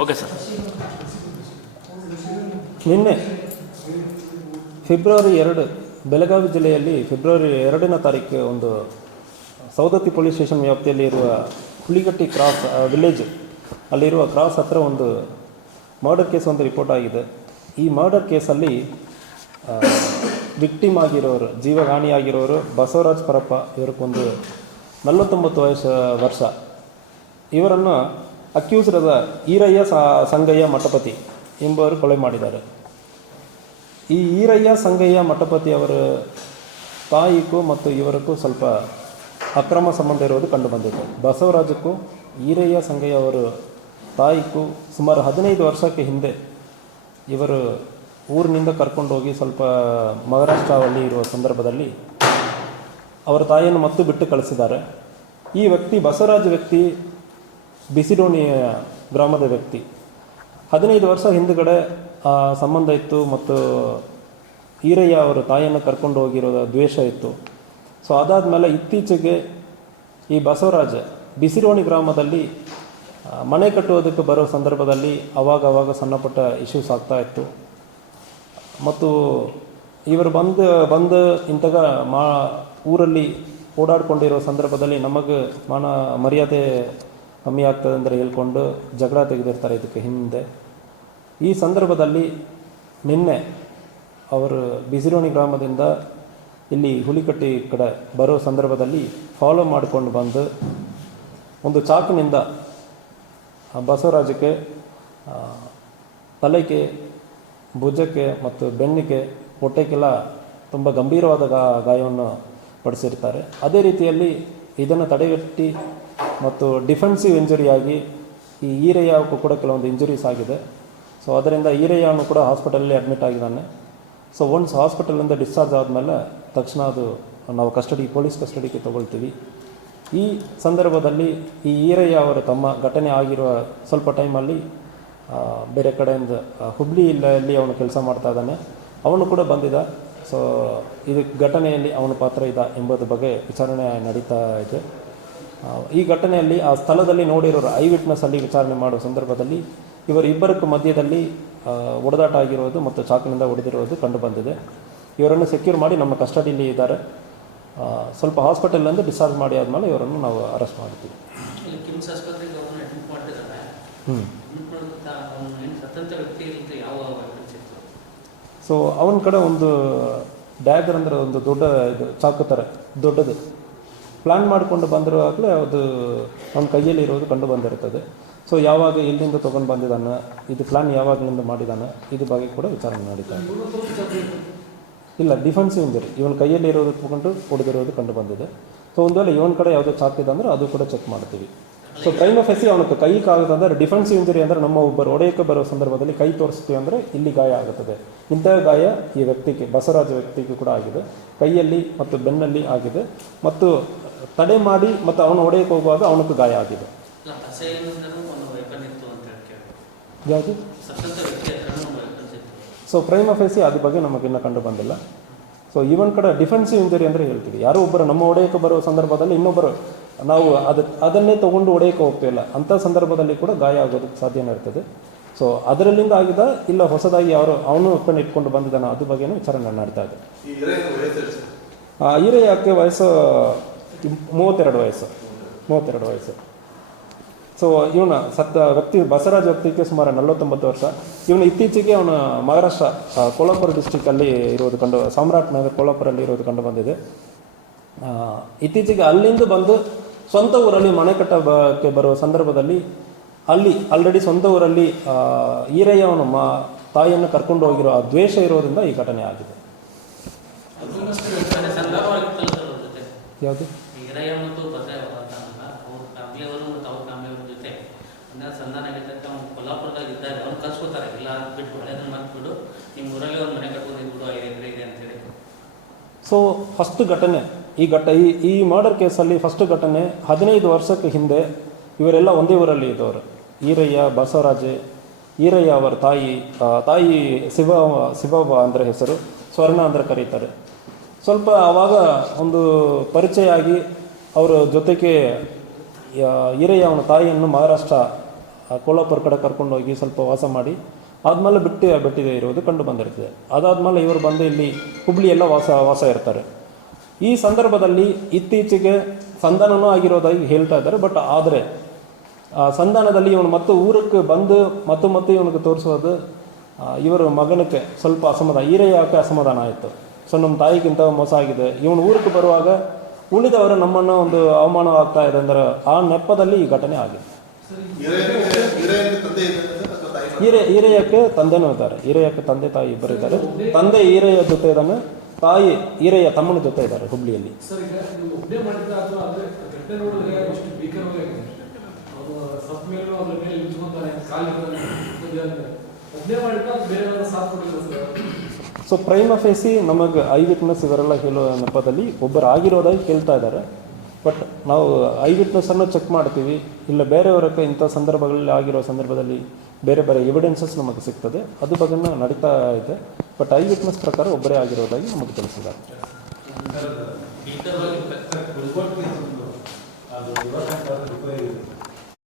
Okay sir. ನಿನ್ನೆ February 2 Belagavi ಜಿಲ್ಲೆಯಲ್ಲಿ February 2ನೇ ತಾರೀಕು ಒಂದು ಸೌದತ್ತಿ ಪೊಲೀಸ್ ಸ್ಟೇಷನ್ ವ್ಯಾಪ್ತಿಯಲ್ಲಿ ಇರುವ ಹುಲಿಗಟ್ಟಿ ಕ್ರಾಸ್ ವಿಲೇಜ್ ಅಲ್ಲಿರುವ ಕ್ರಾಸ್ ಹತ್ರ ಒಂದು ಮರ್ಡರ್ ಕೇಸ್ ಒಂದು ರಿಪೋರ್ಟ್ ಆಗಿದೆ. ಈ ಮರ್ಡರ್ ಕೇಸಲ್ಲಿ ವಿಕ್ಟಿಮ್ ಆಗಿರೋರು, ಜೀವಹಾನಿಯಾಗಿರೋರು ಬಸವರಾಜ್ ಪರಪ್ಪ, ಇವರಿಗೊಂದು 49 ವರ್ಷ. ಇವರನ್ನು ಅಕ್ಯೂಸ್ಡಾದ ಈರಯ್ಯ ಸಂಗಯ್ಯ ಮಠಪತಿ ಎಂಬುವರು ಕೊಲೆ ಮಾಡಿದ್ದಾರೆ. ಈ ಈರಯ್ಯ ಸಂಗಯ್ಯ ಮಠಪತಿ ಅವರ ತಾಯಿಗೂ ಮತ್ತು ಇವರಿಗೂ ಸ್ವಲ್ಪ ಅಕ್ರಮ ಸಂಬಂಧ ಇರುವುದು ಕಂಡುಬಂದಿದೆ. ಬಸವರಾಜಕ್ಕೂ ಈರಯ್ಯ ಸಂಗಯ್ಯ ಅವರ ತಾಯಿಗೂ ಸುಮಾರು 15 ವರ್ಷಕ್ಕೆ ಹಿಂದೆ ಇವರು ಊರಿನಿಂದ ಕರ್ಕೊಂಡು ಹೋಗಿ ಸ್ವಲ್ಪ ಮಹಾರಾಷ್ಟ್ರದಲ್ಲಿ ಇರುವ ಸಂದರ್ಭದಲ್ಲಿ ಅವರ ತಾಯಿಯನ್ನು ಮತ್ತು ಬಿಟ್ಟು ಕಳಿಸಿದ್ದಾರೆ. ಈ ವ್ಯಕ್ತಿ ಬಸವರಾಜ್ ವ್ಯಕ್ತಿ ಬಿಸಿಡೋಣಿ ಗ್ರಾಮದ ವ್ಯಕ್ತಿ. 15 ವರ್ಷ ಹಿಂದುಗಡೆ ಸಂಬಂಧ ಇತ್ತು ಮತ್ತು ಈರಯ್ಯ ಅವರ ತಾಯಿಯನ್ನು ಕರ್ಕೊಂಡು ಹೋಗಿರೋ ದ್ವೇಷ ಇತ್ತು. ಸೊ ಅದಾದಮೇಲೆ ಇತ್ತೀಚೆಗೆ ಈ ಬಸವರಾಜ ಬಿಸಿರೋಣಿ ಗ್ರಾಮದಲ್ಲಿ ಮನೆ ಕಟ್ಟುವುದಕ್ಕೆ ಬರೋ ಸಂದರ್ಭದಲ್ಲಿ ಅವಾಗ ಸಣ್ಣಪುಟ್ಟ ಇಶ್ಯೂಸ್ ಆಗ್ತಾ ಇತ್ತು. ಮತ್ತು ಇವರು ಬಂದು ಇಂತಾಗ ಊರಲ್ಲಿ ಓಡಾಡ್ಕೊಂಡಿರೋ ಸಂದರ್ಭದಲ್ಲಿ ನಮಗೆ ಮರ್ಯಾದೆ ಕಮ್ಮಿ ಆಗ್ತದೆ ಅಂದರೆ ಹೇಳ್ಕೊಂಡು ಜಗಳ ತೆಗೆದಿರ್ತಾರೆ ಇದಕ್ಕೆ ಹಿಂದೆ. ಈ ಸಂದರ್ಭದಲ್ಲಿ ನಿನ್ನೆ ಅವರು ಬಿಸಿರೋಣಿ ಗ್ರಾಮದಿಂದ ಇಲ್ಲಿ ಹುಲಿಕಟ್ಟಿ ಕಡೆ ಬರೋ ಸಂದರ್ಭದಲ್ಲಿ ಫಾಲೋ ಮಾಡಿಕೊಂಡು ಬಂದು ಒಂದು ಚಾಕಿನಿಂದ ಬಸವರಾಜಕ್ಕೆ ತಲೆಗೆ, ಭುಜಕ್ಕೆ ಮತ್ತು ಬೆನ್ನಿಗೆ, ಹೊಟ್ಟೆಗೆಲ್ಲ ತುಂಬ ಗಂಭೀರವಾದ ಗಾಯವನ್ನು ಪಡಿಸಿರ್ತಾರೆ. ಅದೇ ರೀತಿಯಲ್ಲಿ ಇದನ್ನು ತಡೆಗಟ್ಟಿ ಮತ್ತು ಡಿಫೆನ್ಸಿವ್ ಇಂಜುರಿಯಾಗಿ ಈ ಈರಯ್ಯಕ್ಕೂ ಕೂಡ ಕೆಲವೊಂದು ಇಂಜುರೀಸ್ ಆಗಿದೆ. ಸೊ ಅದರಿಂದ ಈರಯ್ಯನು ಕೂಡ ಹಾಸ್ಪಿಟಲಲ್ಲಿ ಅಡ್ಮಿಟ್ ಆಗಿದ್ದಾನೆ. ಸೊ ಒನ್ಸ್ ಹಾಸ್ಪಿಟಲಿಂದ ಡಿಸ್ಚಾರ್ಜ್ ಆದಮೇಲೆ ತಕ್ಷಣ ಅದು ನಾವು ಪೊಲೀಸ್ ಕಸ್ಟಡಿಗೆ ತೊಗೊಳ್ತೀವಿ. ಈ ಸಂದರ್ಭದಲ್ಲಿ ಈ ಈರಯ್ಯ ಅವರ ತಮ್ಮ ಘಟನೆ ಆಗಿರುವ ಸ್ವಲ್ಪ ಟೈಮಲ್ಲಿ ಬೇರೆ ಕಡೆಯಿಂದ ಹುಬ್ಳಿಯಲ್ಲಿ ಅವನು ಕೆಲಸ ಮಾಡ್ತಾ ಇದ್ದಾನೆ. ಅವನು ಕೂಡ ಬಂದಿದ್ದ. ಸೊ ಇದು ಘಟನೆಯಲ್ಲಿ ಅವನ ಪಾತ್ರ ಇದೆ ಎಂಬುದರ ಬಗ್ಗೆ ವಿಚಾರಣೆ ನಡೀತಾ ಇದೆ. ಈ ಘಟನೆಯಲ್ಲಿ ಆ ಸ್ಥಳದಲ್ಲಿ ನೋಡಿರೋರು ಐ ವಿಟ್ನೆಸ್ಸಲ್ಲಿ ವಿಚಾರಣೆ ಮಾಡುವ ಸಂದರ್ಭದಲ್ಲಿ ಇವರಿಬ್ಬರ ಮಧ್ಯದಲ್ಲಿ ಹೊಡೆದಾಟ ಆಗಿರೋದು ಮತ್ತು ಚಾಕಿನಿಂದ ಹೊಡೆದಿರೋದು ಕಂಡುಬಂದಿದೆ. ಇವರನ್ನು ಸೆಕ್ಯೂರ್ ಮಾಡಿ ನಮ್ಮ ಕಸ್ಟಡಿಯಲ್ಲಿ ಇದ್ದಾರೆ. ಸ್ವಲ್ಪ ಹಾಸ್ಪಿಟಲಿಂದ ಡಿಸ್ಚಾರ್ಜ್ ಮಾಡಿ ಆದಮೇಲೆ ಇವರನ್ನು ನಾವು ಅರೆಸ್ಟ್ ಮಾಡ್ತೀವಿ. ಸೊ ಅವನ ಕಡೆ ಒಂದು ಡ್ಯಾಗರ್ ಅಂದರೆ ಒಂದು ದೊಡ್ಡ ಇದು ಚಾಕು ಥರ ದೊಡ್ಡದು ಪ್ಲ್ಯಾನ್ ಮಾಡಿಕೊಂಡು ಬಂದಿರುವಾಗಲೇ ಅದು ಅವನ ಕೈಯಲ್ಲಿ ಇರೋದು ಕಂಡು ಬಂದಿರ್ತದೆ. ಸೊ ಯಾವಾಗ ಎಲ್ಲಿಂದ ತೊಗೊಂಡು ಬಂದಿದ್ದಾನೆ, ಇದು ಪ್ಲ್ಯಾನ್ ಯಾವಾಗಲಿಂದ ಮಾಡಿದ್ದಾನೆ, ಇದು ಬಗ್ಗೆ ಕೂಡ ವಿಚಾರಣೆ ನಡೀತಾನೆ. ಇಲ್ಲ, ಡಿಫೆನ್ಸಿವ್ ಇಂಜರಿ ಇವನ ಕೈಯಲ್ಲಿ ಇರೋದು ತೊಗೊಂಡು ಹೊಡೆದಿರೋದು ಕಂಡು ಬಂದಿದೆ. ಸೊ ಒಂದು ವೇಳೆ ಇವನ ಕಡೆ ಯಾವುದೋ ಚಾಕಿದೆ ಅಂದರೆ ಅದು ಕೂಡ ಚೆಕ್ ಮಾಡ್ತೀವಿ. ಸೊ ಪ್ರೈಮ್ ಆಫೀಸಿ ಅವನಿಗೆ ಕೈ ಕಾಗೋದಂದರೆ ಡಿಫೆನ್ಸಿವ್ ಇಂಜರಿ ಅಂದರೆ ನಮ್ಮ ಒಬ್ಬರು ಹೊಡೆಯೋಕ್ಕೆ ಬರೋ ಸಂದರ್ಭದಲ್ಲಿ ಕೈ ತೋರಿಸ್ತೀವಿ ಅಂದರೆ ಇಲ್ಲಿ ಗಾಯ ಆಗುತ್ತದೆ. ಇಂತಹ ಗಾಯ ಈ ವ್ಯಕ್ತಿಗೆ, ಬಸವರಾಜ ವ್ಯಕ್ತಿಗೂ ಕೂಡ ಆಗಿದೆ. ಕೈಯಲ್ಲಿ ಮತ್ತು ಬೆನ್ನಲ್ಲಿ ಆಗಿದೆ ಮತ್ತು ತಡೆ ಮಾಡಿ ಮತ್ತು ಅವನು ಹೊಡೆಯಕ್ಕೆ ಹೋಗುವಾಗ ಅವನಿಗೂ ಗಾಯ ಆಗಿದೆ. ಯಾವುದು? ಸೊ ಪ್ರೈಮ್ ಆಫೀಸಿ ಅದ್ರ ಬಗ್ಗೆ ನಮಗಿನ್ನೂ ಕಂಡು ಬಂದಿಲ್ಲ. ಸೊ ಇವನ್ ಕಡೆ ಡಿಫೆನ್ಸಿವ್ ಇಂಜರಿ ಅಂದರೆ ಹೇಳ್ತೀವಿ, ಯಾರೋ ಒಬ್ಬರು ನಮ್ಮ ಹೊಡೆಯೋಕ್ಕೆ ಬರೋ ಸಂದರ್ಭದಲ್ಲಿ ಇನ್ನೊಬ್ಬರು ನಾವು ಅದನ್ನೇ ತೊಗೊಂಡು ಹೊಡೆಯೋಕ್ಕೆ ಹೋಗ್ತಿಲ್ಲ, ಅಂಥ ಸಂದರ್ಭದಲ್ಲಿ ಕೂಡ ಗಾಯ ಆಗೋದಕ್ಕೆ ಸಾಧ್ಯನೇ ಇರ್ತದೆ. ಸೊ ಅದರಲ್ಲಿಂದ ಆಗಿದೆ, ಇಲ್ಲ ಹೊಸದಾಗಿ ಅವನು ಒಪ್ಪನ್ನು ಇಟ್ಕೊಂಡು ಬಂದಿದ್ದಾನೆ, ಅದ್ರ ಬಗ್ಗೆನೂ ವಿಚಾರಣೆ ನಡೀತಾ ಇದೆ. ಈರಯ್ಯಕ್ಕೆ ವಯಸ್ಸು 32 ವಯಸ್ಸು. ಸೊ ಇವನ ಸತ್ತ ವ್ಯಕ್ತಿ ಬಸವರಾಜ್ ವ್ಯಕ್ತಿಗೆ ಸುಮಾರು 49 ವರ್ಷ. ಇವನು ಇತ್ತೀಚೆಗೆ ಅವನು ಮಹಾರಾಷ್ಟ್ರ ಕೋಲ್ಹಾಪುರ ಡಿಸ್ಟಿಕಲ್ಲಿ ಇರೋದು ಸಾಮ್ರಾಟ್ ನಗರ್ ಕೋಲ್ಹಾಪುರಲ್ಲಿ ಇರೋದು ಕಂಡು ಬಂದಿದೆ. ಇತ್ತೀಚೆಗೆ ಅಲ್ಲಿಂದ ಬಂದು ಸ್ವಂತ ಊರಲ್ಲಿ ಮನೆ ಕಟ್ಟಕ್ಕೆ ಬರುವ ಸಂದರ್ಭದಲ್ಲಿ ಅಲ್ಲಿ ಆಲ್ರೆಡಿ ಸ್ವಂತ ಊರಲ್ಲಿ ಈರಯ್ಯ ಅವನ ತಾಯಿಯನ್ನು ಕರ್ಕೊಂಡು ಹೋಗಿರೋ ಆ ದ್ವೇಷ ಇರೋದ್ರಿಂದ ಈ ಘಟನೆ ಆಗಿದೆ. ಯಾವುದು? ಸೊ ಫಸ್ಟ್ ಘಟನೆ ಈ ಮರ್ಡರ್ ಕೇಸಲ್ಲಿ ಫಸ್ಟ್ ಘಟನೆ 15 ವರ್ಷಕ್ಕೆ ಹಿಂದೆ ಇವರೆಲ್ಲ ಒಂದೇ ಊರಲ್ಲಿ ಇದ್ದವರು. ಈರಯ್ಯ, ಬಸವರಾಜ್, ಈರಯ್ಯ ಅವರ ತಾಯಿ ಶಿವವ್ವ ಅಂದರೆ ಹೆಸರು, ಸ್ವರ್ಣ ಅಂದರೆ ಕರೀತಾರೆ. ಸ್ವಲ್ಪ ಆವಾಗ ಒಂದು ಪರಿಚಯ ಆಗಿ ಅವರ ಜೊತೆಗೆ ಈರಯ್ಯ ಅವನ ತಾಯಿಯನ್ನು ಮಹಾರಾಷ್ಟ್ರ ಕೋಲಾಪುರ ಕಡೆ ಕರ್ಕೊಂಡೋಗಿ ಸ್ವಲ್ಪ ವಾಸ ಮಾಡಿ ಆದಮೇಲೆ ಬಿಟ್ಟಿದೆ ಇರೋದು ಕಂಡು ಬಂದಿರ್ತದೆ. ಅದಾದಮೇಲೆ ಇವರು ಬಂದು ಇಲ್ಲಿ ಹುಬ್ಳಿಯೆಲ್ಲ ವಾಸ ಇರ್ತಾರೆ. ಈ ಸಂದರ್ಭದಲ್ಲಿ ಇತ್ತೀಚೆಗೆ ಸಂಧಾನನೂ ಆಗಿರೋದಾಗಿ ಹೇಳ್ತಾ ಇದ್ದಾರೆ. ಬಟ್ ಆದರೆ ಆ ಸಂಧಾನದಲ್ಲಿ ಇವನು ಮತ್ತು ಊರಕ್ಕೆ ಬಂದು ಮತ್ತೆ ಇವನಿಗೆ ತೋರಿಸೋದು ಇವರ ಮಗನಕ್ಕೆ ಸ್ವಲ್ಪ ಈರೆಯಾಕೆ ಅಸಮಾಧಾನ ಆಯಿತು. ಸೊ ನಮ್ಮ ತಾಯಿಗಿಂತ ಮೋಸ ಆಗಿದೆ, ಇವನು ಊರಿಗೆ ಬರುವಾಗ ಉಳಿದವರು ನಮ್ಮನ್ನು ಒಂದು ಅವಮಾನವಾಗ್ತಾ ಇದೆ ಅಂದರೆ ಆ ನೆಪದಲ್ಲಿ ಈ ಘಟನೆ ಆಗಿದೆ. ಈರೆಯಕ್ಕೆ ತಂದೆನೂ ಇದ್ದಾರೆ, ಈರೆಯಕ್ಕೆ ತಂದೆ ತಾಯಿ ಇಬ್ಬರು ಇದ್ದಾರೆ. ತಂದೆ ಈರೆಯ ಜೊತೆ ಇದ್ದಾನೆ, ತಾಯಿ ಈರೆಯ ತಮ್ಮನ ಜೊತೆ ಇದ್ದಾರೆ ಹುಬ್ಳಿಯಲ್ಲಿ. ಸೊ ಪ್ರೈಮ ಫೇಸಿ ನಮಗೆ ಐ ವಿಟ್ನೆಸ್ ಇವರೆಲ್ಲ ಹೇಳೋ ನೆಪದಲ್ಲಿ ಒಬ್ಬರು ಆಗಿರೋದಾಗಿ ಕೇಳ್ತಾ ಇದ್ದಾರೆ. ಬಟ್ ನಾವು ಐ ವಿಟ್ನೆಸ್ಸನ್ನು ಚೆಕ್ ಮಾಡ್ತೀವಿ, ಇಲ್ಲ ಬೇರೆಯವರಕ್ಕೆ ಇಂಥ ಸಂದರ್ಭಗಳಲ್ಲಿ ಆಗಿರೋ ಸಂದರ್ಭದಲ್ಲಿ ಬೇರೆ ಎವಿಡೆನ್ಸಸ್ ನಮಗೆ ಸಿಗ್ತದೆ, ಅದು ಬಗ್ಗೆ ನಡೀತಾ ಇದೆ. ಬಟ್ ಐ ವಿಟ್ನೆಸ್ ಪ್ರಕಾರ ಒಬ್ಬರೇ ಆಗಿರೋದಾಗಿ ನಮಗೆ ತಿಳಿಸಿದ್ದಾರೆ.